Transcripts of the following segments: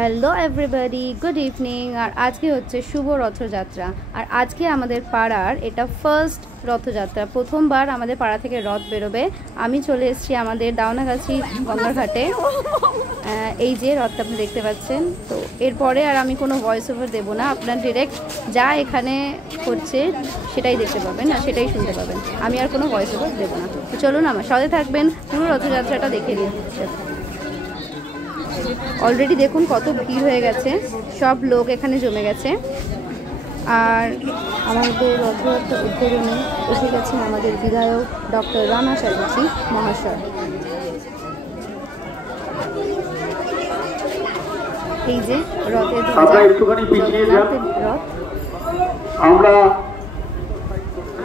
Hello everybody, good evening. আর আজকে হচ্ছে শুভ রথযাত্রা। আর আজকে আমাদের পাড়ার এটা ফার্স্ট রথযাত্রা, প্রথমবার আমাদের পাড়া থেকে রথ বেরোবে। আমি চলে এসেছি আমাদের দাওনাগাছি গঙ্গার ঘাটে। এই যে রথটা আপনি দেখতে পাচ্ছেন। তো এরপরে আর আমি কোনো ভয়েস ওভার দেবো না, আপনার ডিরেক্ট যা এখানে হচ্ছে সেটাই দেখতে পাবেন আর সেটাই শুনতে পাবেন। আমি আর কোনো ভয়েস ওভার দেবো না। তো চলুন আমার সাথে থাকবেন, পুরো রথযাত্রাটা দেখে দিচ্ছে। অলরেডি দেখুন কত ভিড় হয়ে গেছে, সব লোক এখানে জমে গেছে। আর আমাদের রথযাত্রা উদ্বোধনে এসে গেছেন আমাদের বিধায়ক ডক্টর রানা চ্যাটার্জি মহাশয়। এই যে রথের রথ, আমরা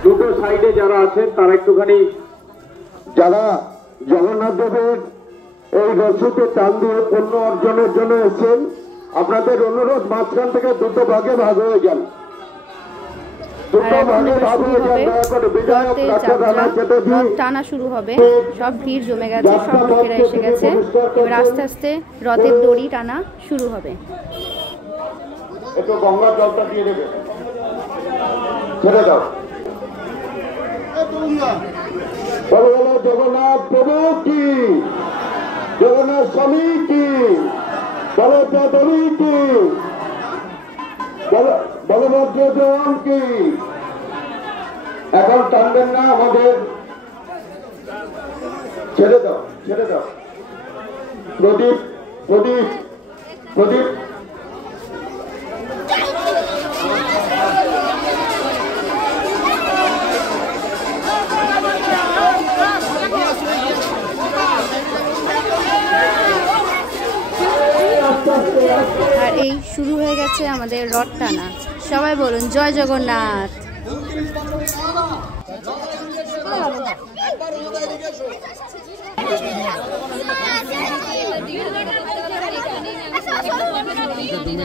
দুটো সাইডে যারা আছেন তারা একটুখানি, যারা জগন্নাথ দেবের এই রথে টান দিয়ে পণ্য অর্জনের জন্য এসেছেন, আপনাদের অনুরোধ মাঝখান থেকে দুটো ভাগে ভাগ হয়ে যান। টানা শুরু হবে, সব ভিড় জমে গেছে, সব লোকেরা এসে গেছে। এবার আস্তে আস্তে রথের দড়ি টানা শুরু হবে। একটু গঙ্গার জলটা দিয়ে দেবে, ছেড়ে দাও। বলো বলো জগন্নাথ প্রভু কি, জগন্নাথ স্বামী কি, বলদেবী কি, বলভদ্র কি। এখন টানবেন না, আমাদের ছেড়ে দাও, ছেড়ে দাও। প্রদীপ প্রদীপ প্রদীপ আর এই শুরু হয়ে গেছে আমাদের রথ টানা। সবাই বলুন জয় জগন্নাথ।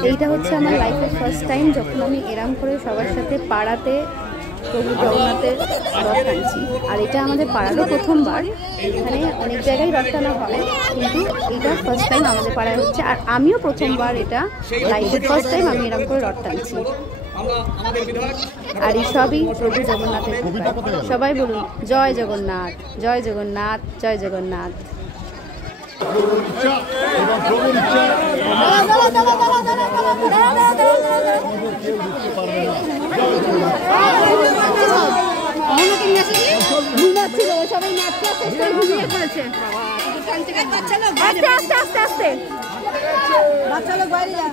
এইটা হচ্ছে আমার লাইফের ফার্স্ট টাইম যখন আমি এরম করে সবার সাথে পাড়াতে প্রভু জগন্নাথের রথ টানছি। আর এটা আমাদের পাড়ারও প্রথমবার। এখানে অনেক জায়গায় রথ টানা হয়, কিন্তু এটা ফার্স্ট টাইম আমাদের পাড়ায় হচ্ছে। আর আমিও প্রথমবার, এটা লাইফের ফার্স্ট টাইম আমি এরকম করে রথ টানছি। আর এই সবই প্রভু জগন্নাথের কৃপায়। সবাই বলুন জয় জগন্নাথ, জয় জগন্নাথ, জয় জগন্নাথ। বাচ্চা লোক বাইরে যা,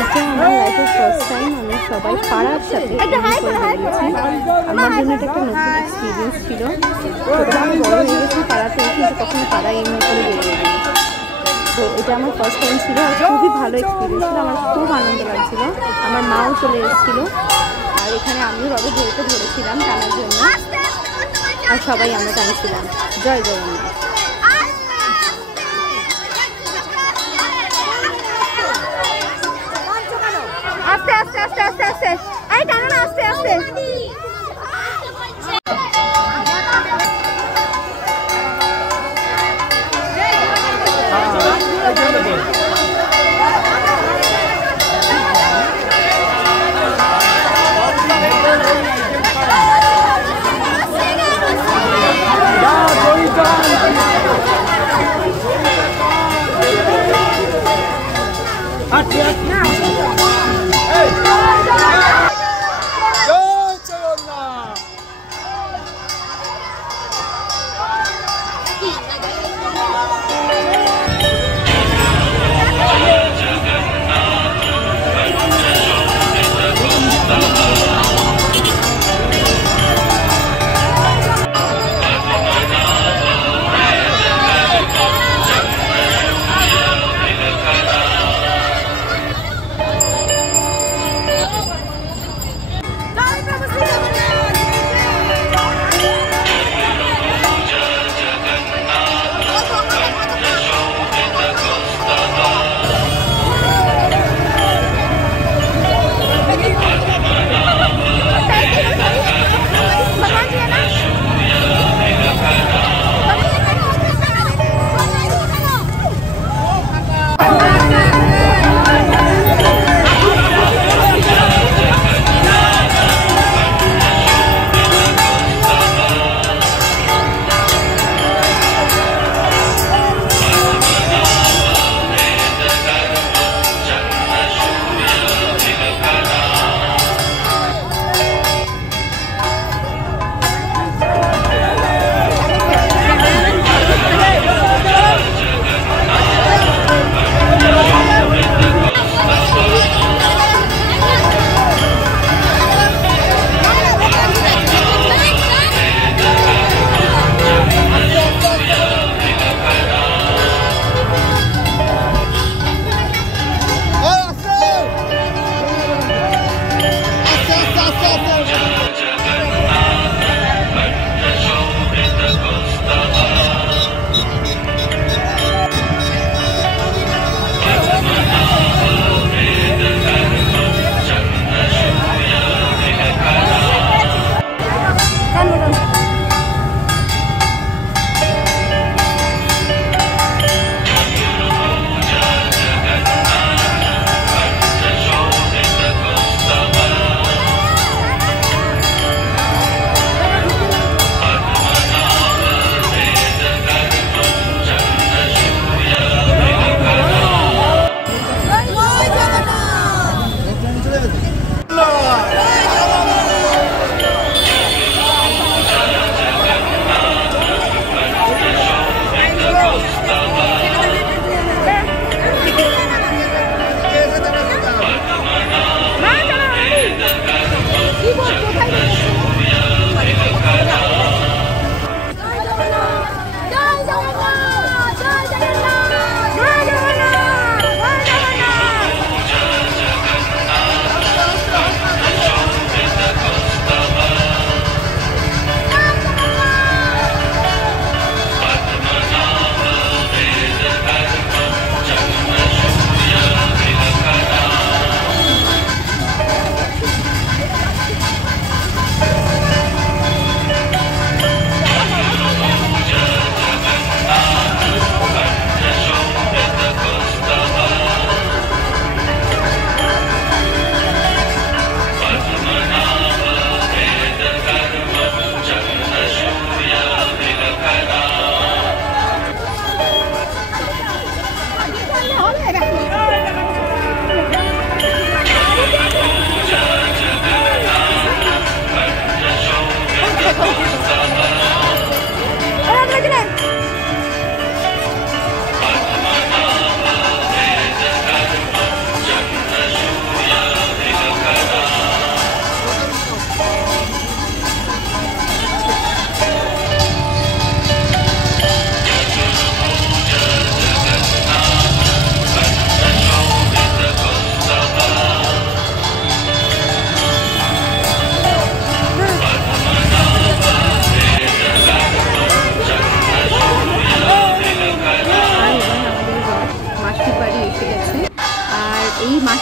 এটা আমার লাইফের ফার্স্ট টাইম আমি সবাই পাড়ার সাথে গিয়েছি। আমার জন্য এটা একটা নতুন এক্সপিরিয়েন্স ছিল। ছোটো আমি বড় হয়ে গেছি পাড়াতে, কিন্তু কখনো পাড়ায় এমনি করে বেরিয়ে গেল। তো এটা আমার ফার্স্ট টাইম ছিল, আর খুবই ভালো এক্সপিরিয়েন্স ছিল। আমার খুব আনন্দ লাগছিল। আমার মাও চলে এসেছিলো, আর এখানে আমিও রবে ধরেছিলাম টানার জন্য। আর সবাই আমরা টানছিলাম। জয় জগন্নাথ। আস্তে আস্তে আস্তে আস্তে আস্তে, এই টানো না, আস্তে আস্তে।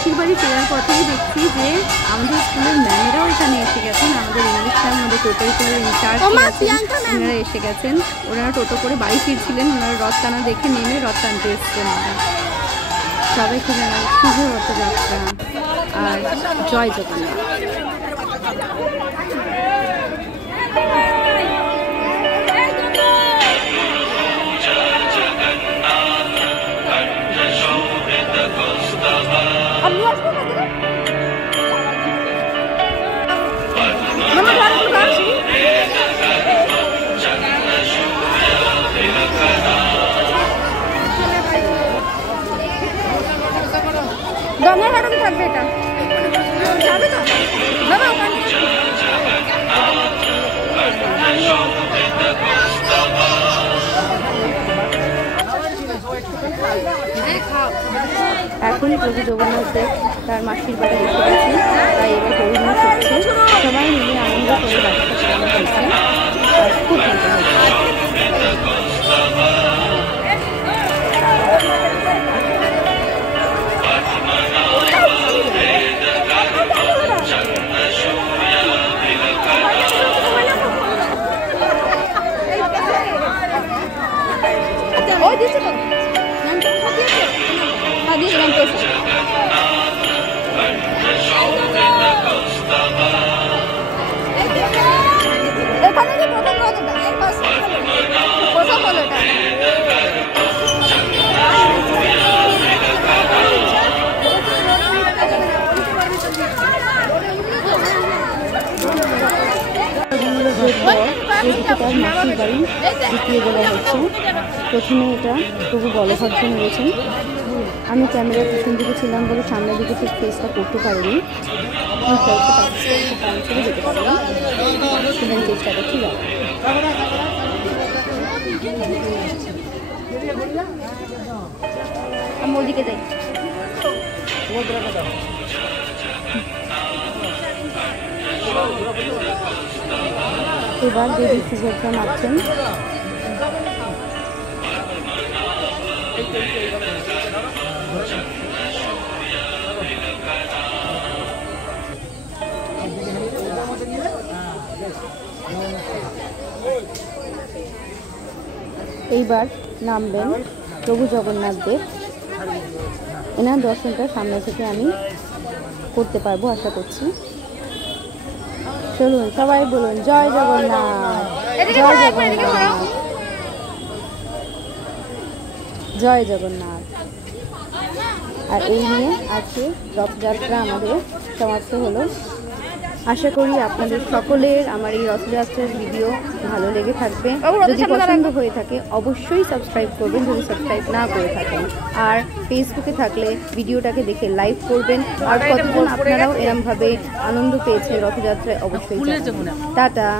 মাসির বাড়ি ফেরার পথেই দেখছি যে আমাদের স্কুলের ম্যামেরাও এখানে এসে গেছেন। আমাদের ইংলিশ ম্যাম, আমাদের কোকারিকুলার ইনচার্জ ওনারা এসে গেছেন। ওনারা টোটো করে বাড়ি ফিরছিলেন। ওনারা রথ টানা দেখে নেমে রথ টানতে এসছেন। সবাইকে জানাই শুভ রথযাত্রা আর জয় জগন্নাথ। দমে হারাতে থাকবে এটা যাবে তো বাবা ওখানে। এখন প্রভু জগন্নাথদেব তার মাসির বাড়ি এসে গেছে, তাই এবার হরিনাম হচ্ছে। সবাই মিলে আনন্দ করে বাচ্চা চালানো হয়েছে আর খুব মজা হচ্ছে। ওই দিচ্ছে তো এখানে যে প্রথম রথটা এর পাশে প্রথম হলো এটা। তার মাসির বাড়ি দ্বিতীয় বেলা হচ্ছে। প্রথমে এটা প্রভু বলভদ্র নিয়েছেন। আমি ক্যামেরার পিছন দিকে ছিলাম বলে সামনের দিকে ঠিক ফেসটা করতে পারিনি। চলে যেতে পারিনি, কিন্তু চেষ্টা করছি যাবো। আমি ওদিকে যাই। এবার দেবী সুভদ্রা নাচছেন। এইবার নামবেন প্রভু জগন্নাথ দেব। এনার দর্শনটা সামনে থেকে আমি করতে পারবো আশা করছি। চলুন সবাই বলুন জয় জগন্নাথ, জয় জগন্নাথ, জয় জগন্নাথ। আর এই নিয়ে আজকে রথযাত্রা আমাদের সমাপ্ত হলো। আশা করি আপনাদের সকলের আমার এই রথযাত্রার ভিডিও ভালো লেগে থাকবে। যদি পছন্দ হয়ে থাকে অবশ্যই সাবস্ক্রাইব করবেন যদি সাবস্ক্রাইব না করে থাকেন। আর ফেসবুকে থাকলে ভিডিওটাকে দেখে লাইক করবেন। আর কতজন আপনারাও এরমভাবে আনন্দ পেয়েছেন রথযাত্রায় অবশ্যই। টাটা।